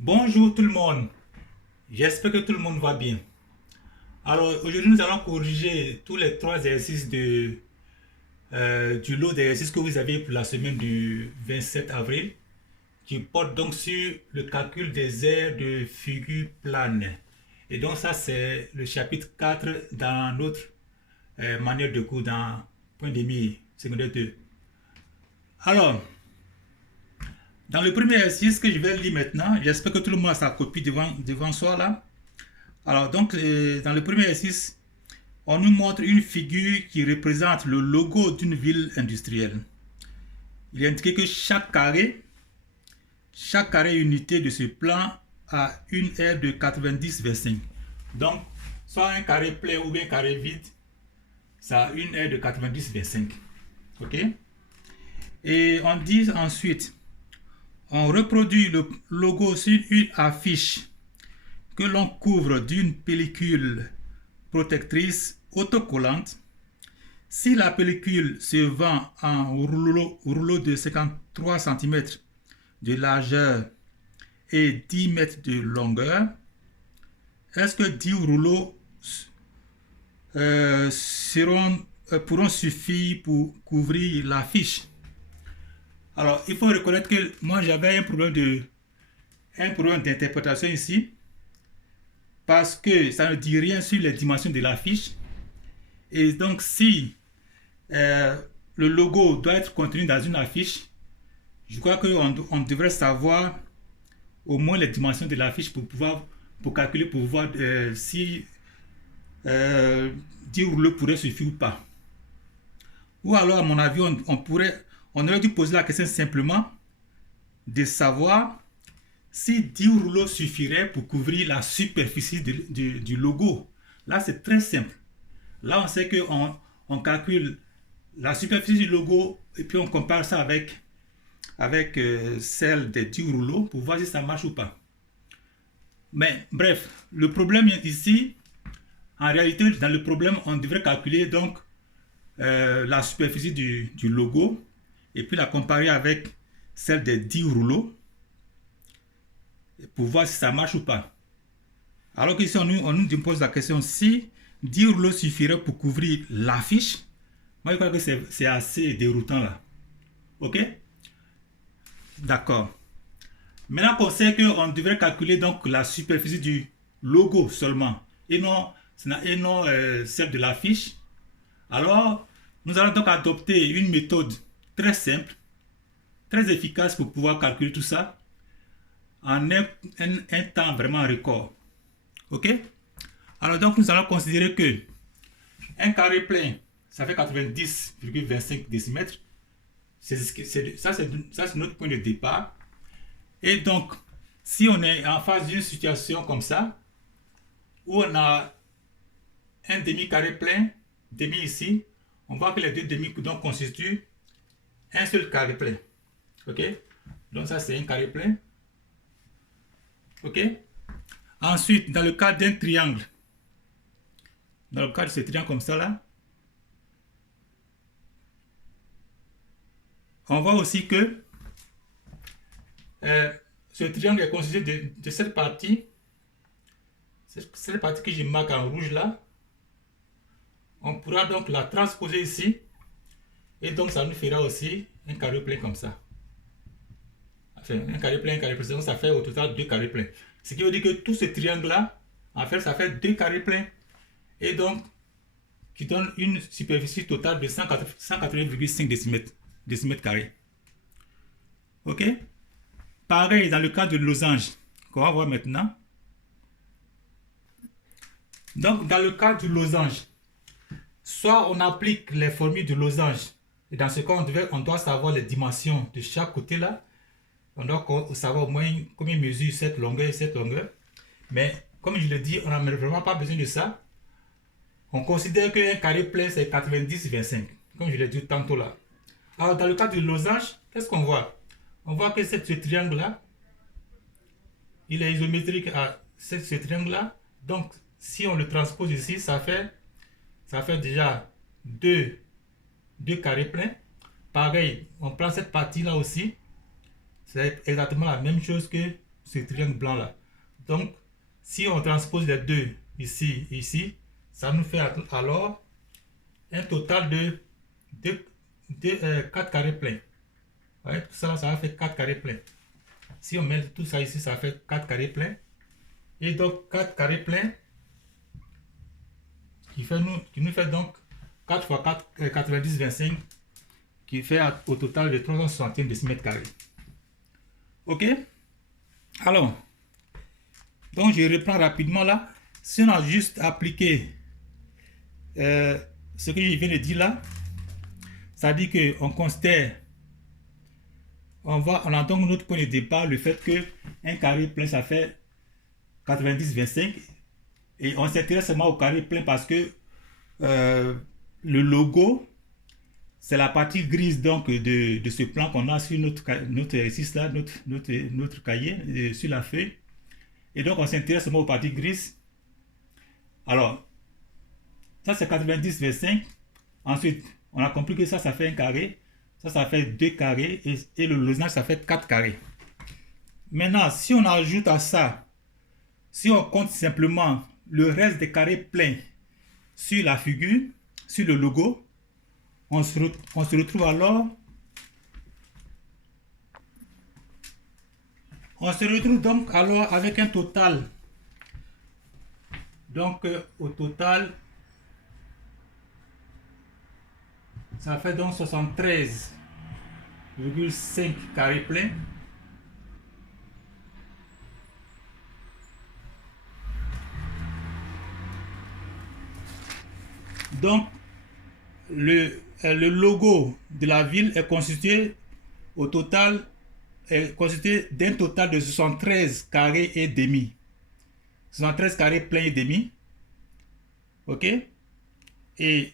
Bonjour tout le monde, j'espère que tout le monde va bien. Alors aujourd'hui nous allons corriger tous les trois exercices du lot d'exercices que vous avez pour la semaine du 27 avril qui porte donc sur le calcul des aires de figure plane. Et donc ça c'est le chapitre 4 dans notre manuel de cours dans point demi secondaire 2. Alors, dans le premier exercice que je vais lire maintenant, j'espère que tout le monde a sa copie devant soi là. Alors, donc, dans le premier exercice, on nous montre une figure qui représente le logo d'une ville industrielle. Il est indiqué que chaque carré unité de ce plan a une aire de 90/5. Donc, soit un carré plein ou bien un carré vide, ça a une aire de 90/5. OK? Et on dit ensuite, on reproduit le logo sur une affiche que l'on couvre d'une pellicule protectrice autocollante. Si la pellicule se vend en rouleau de 53 cm de largeur et 10 mètres de longueur, est-ce que 10 rouleaux pourront suffire pour couvrir l'affiche? Alors, il faut reconnaître que moi j'avais un problème d'interprétation ici parce que ça ne dit rien sur les dimensions de l'affiche. Et donc, si le logo doit être contenu dans une affiche, je crois qu'on devrait savoir au moins les dimensions de l'affiche pour calculer, pour voir si 10 rouleaux pourraient suffire ou pas. Ou alors, à mon avis, on aurait dû poser la question simplement de savoir si 10 rouleaux suffiraient pour couvrir la superficie du logo. Là, c'est très simple. Là, on sait qu'on calcule la superficie du logo et puis on compare ça avec celle des 10 rouleaux pour voir si ça marche ou pas. Mais bref, le problème ici, en réalité, dans le problème, on devrait calculer donc la superficie du logo et puis la comparer avec celle des 10 rouleaux pour voir si ça marche ou pas. Alors qu'ici, on nous pose la question si 10 rouleaux suffiraient pour couvrir l'affiche. Moi, je crois que c'est assez déroutant là. Ok? D'accord. Maintenant qu'on sait qu'on devrait calculer donc la superficie du logo seulement et non celle de l'affiche, alors nous allons donc adopter une méthode très simple, très efficace pour pouvoir calculer tout ça en un temps vraiment record. Ok? Alors donc nous allons considérer que un carré plein, ça fait 90,25 décimètres. Ça, c'est notre point de départ. Et donc, si on est en face d'une situation comme ça, où on a un demi-carré plein, demi ici, on voit que les deux demi donc constituent un seul carré plein. Ok? Donc ça, c'est un carré plein. Ok? Ensuite, dans le cas d'un triangle, dans le cas de ce triangle comme ça là, on voit aussi que ce triangle est constitué de cette partie que je marque en rouge là. On pourra donc la transposer ici et donc ça nous fera aussi un carré plein comme ça. Enfin, un carré plein, donc ça fait au total deux carrés pleins. Ce qui veut dire que tout ce triangle là, en fait, ça fait deux carrés pleins et donc qui donne une superficie totale de 180,5 décimètres carrés. Ok? Pareil dans le cas de losange, qu'on va voir maintenant. Donc, dans le cas du losange, soit on applique les formules de losange, et dans ce cas, on doit savoir les dimensions de chaque côté là. On doit savoir au moins combien mesure cette longueur et cette longueur. Mais, comme je l'ai dit, on n'a vraiment pas besoin de ça. On considère qu'un carré plein, c'est 90/25, comme je l'ai dit tantôt là. Alors, dans le cas du losange, qu'est-ce qu'on voit? On voit que ce triangle-là, il est isométrique à ce triangle-là. Donc, si on le transpose ici, ça fait déjà deux carrés pleins. Pareil, on prend cette partie-là aussi. C'est exactement la même chose que ce triangle blanc là. Donc, si on transpose les deux ici et ici, ça nous fait alors un total de 4 carrés pleins. Ouais, tout ça, ça va faire 4 carrés pleins. Si on met tout ça ici, ça va faire 4 carrés pleins. Et donc, 4 carrés pleins qui nous fait donc 4 fois 4, 90, 25, qui fait au total de 361 décimètres carrés. Ok? Alors, donc je reprends rapidement là. Si on a juste appliqué ce que je viens de dire là, ça dit qu'on considère, on a donc notre point de départ, le fait que un carré plein ça fait 90, 25, et on s'intéresse seulement au carré plein parce que le logo, c'est la partie grise donc de ce plan qu'on a sur notre exercice là, notre cahier, sur la feuille. Et donc on s'intéresse seulement aux parties grises. Alors, ça c'est 90, 25. Ensuite, on a compris que ça fait un carré. Ça fait 2 carrés. Et le losange, ça fait 4 carrés. Maintenant, si on ajoute à ça, si on compte simplement le reste des carrés pleins sur la figure, sur le logo, on se retrouve alors. On se retrouve donc alors avec un total. Donc, au total, ça fait donc 73,5 carrés pleins. Donc, le logo de la ville est constitué au total, est constitué d'un total de 73 carrés et demi. 73 carrés pleins et demi. Ok? Et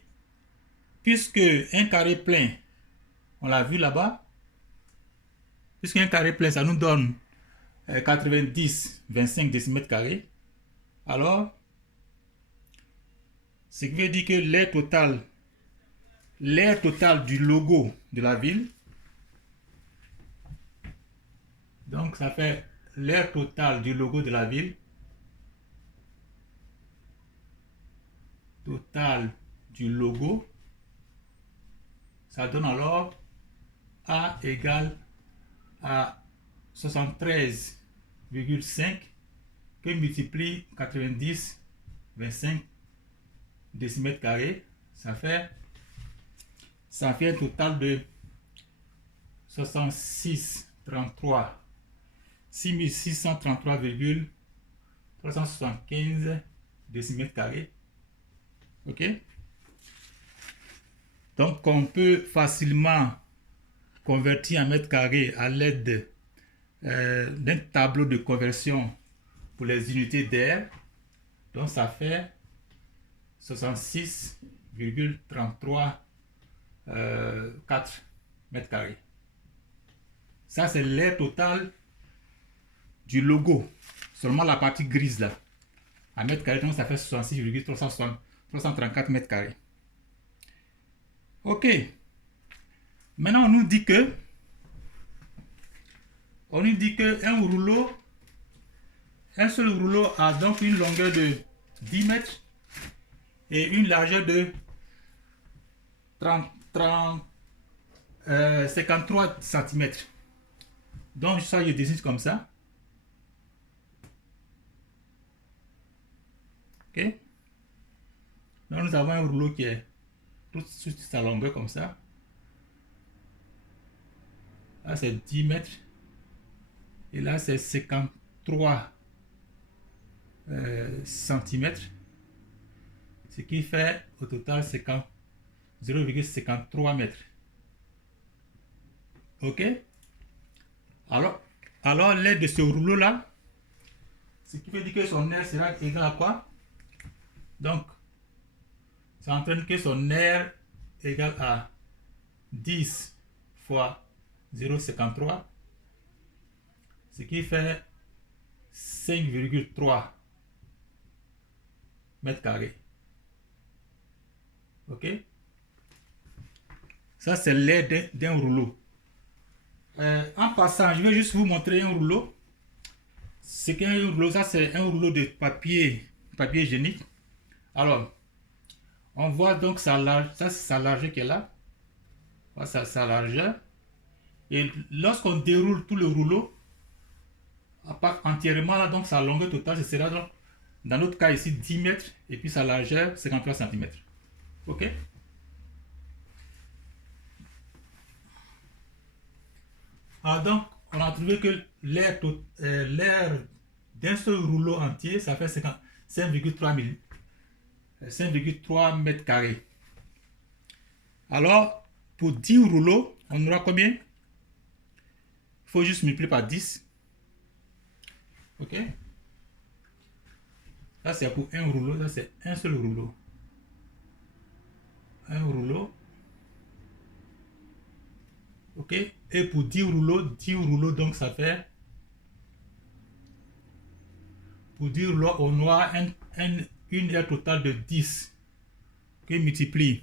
puisque un carré plein, on l'a vu là-bas, puisqu'un carré plein, ça nous donne 90, 25 décimètres carrés, alors, ce qui veut dire que l'aire totale du logo de la ville, donc ça fait l'aire totale du logo de la ville, total du logo, ça donne alors A égale à 73,5 que multiplie 90, 25 décimètres carrés, ça fait un total de 6675 décimètres carrés. Ok? Donc, on peut facilement convertir en mètres carrés à l'aide d'un tableau de conversion pour les unités d'air. Donc, ça fait 66,334 mètres carrés. Ça, c'est l'aire totale du logo. Seulement la partie grise là. À mètres carrés, donc ça fait 66,334 mètres carrés. Ok. Maintenant, on nous dit que un seul rouleau a donc une longueur de 10 mètres et une largeur de 53 cm. Donc ça, je dessine comme ça. Ok. Donc nous avons un rouleau qui est toute sa longueur comme ça. Là c'est 10 mètres. Et là c'est 53 cm. Ce qui fait au total 0,53 mètres. Ok. Alors l'aire de ce rouleau là, ce qui veut dire que son aire sera égal à quoi? Donc, ça entraîne que son aire égale à 10 fois 0,53, ce qui fait 5,3 mètres carrés. Ok? Ça, c'est l'aire d'un rouleau. En passant, je vais juste vous montrer un rouleau. C'est qu'un rouleau, ça c'est un rouleau de papier hygiénique. Alors, on voit donc ça c'est sa largeur qui est là. Voilà, sa largeur. Et lorsqu'on déroule tout le rouleau, entièrement là, donc sa longueur totale, ce sera donc, dans notre cas ici, 10 mètres, et puis sa largeur, 53 cm. Ok? Alors donc, on a trouvé que l'air d'un seul rouleau entier, ça fait 5,3 mètres carrés. Alors, pour 10 rouleaux, on aura combien? Il faut juste multiplier par 10. Ok? Ça, c'est pour un rouleau. Ça, c'est un seul rouleau. Un rouleau. Ok? Et pour 10 rouleaux, donc ça fait... Pour 10 rouleaux, on aura une aire totale de 10 qui multiplie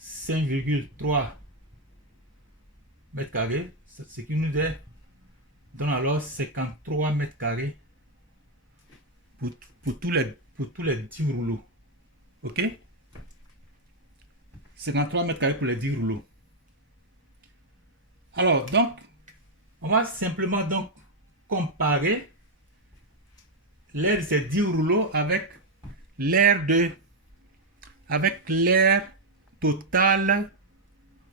5,3 mètres carrés. Ce qui nous donne alors 53 mètres carrés pour tous les 10 rouleaux. Ok? 53 mètres carrés pour les 10 rouleaux. Alors, donc, on va simplement donc comparer l'air de ces 10 rouleaux avec l'air total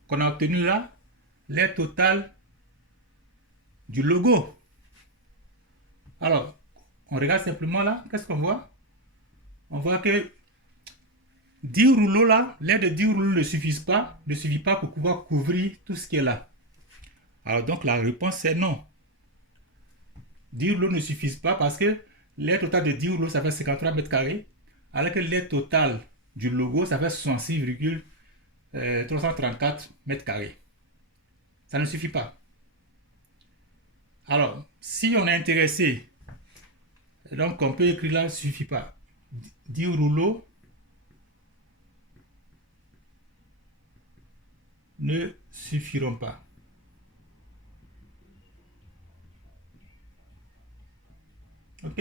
qu'on a obtenu là, l'air total du logo. Alors, on regarde simplement là, qu'est-ce qu'on voit? On voit que 10 rouleaux là, l'air de 10 rouleaux ne suffit pas pour pouvoir couvrir tout ce qui est là. Alors donc la réponse est non. 10 rouleaux ne suffisent pas parce que l'air total de 10 rouleaux ça fait 53 mètres carrés, alors que l'air total du logo ça fait 66,334 mètres carrés. Ça ne suffit pas. Alors, si on est intéressé, donc on peut écrire là, ne suffit pas. 10 rouleaux ne suffiront pas. Ok?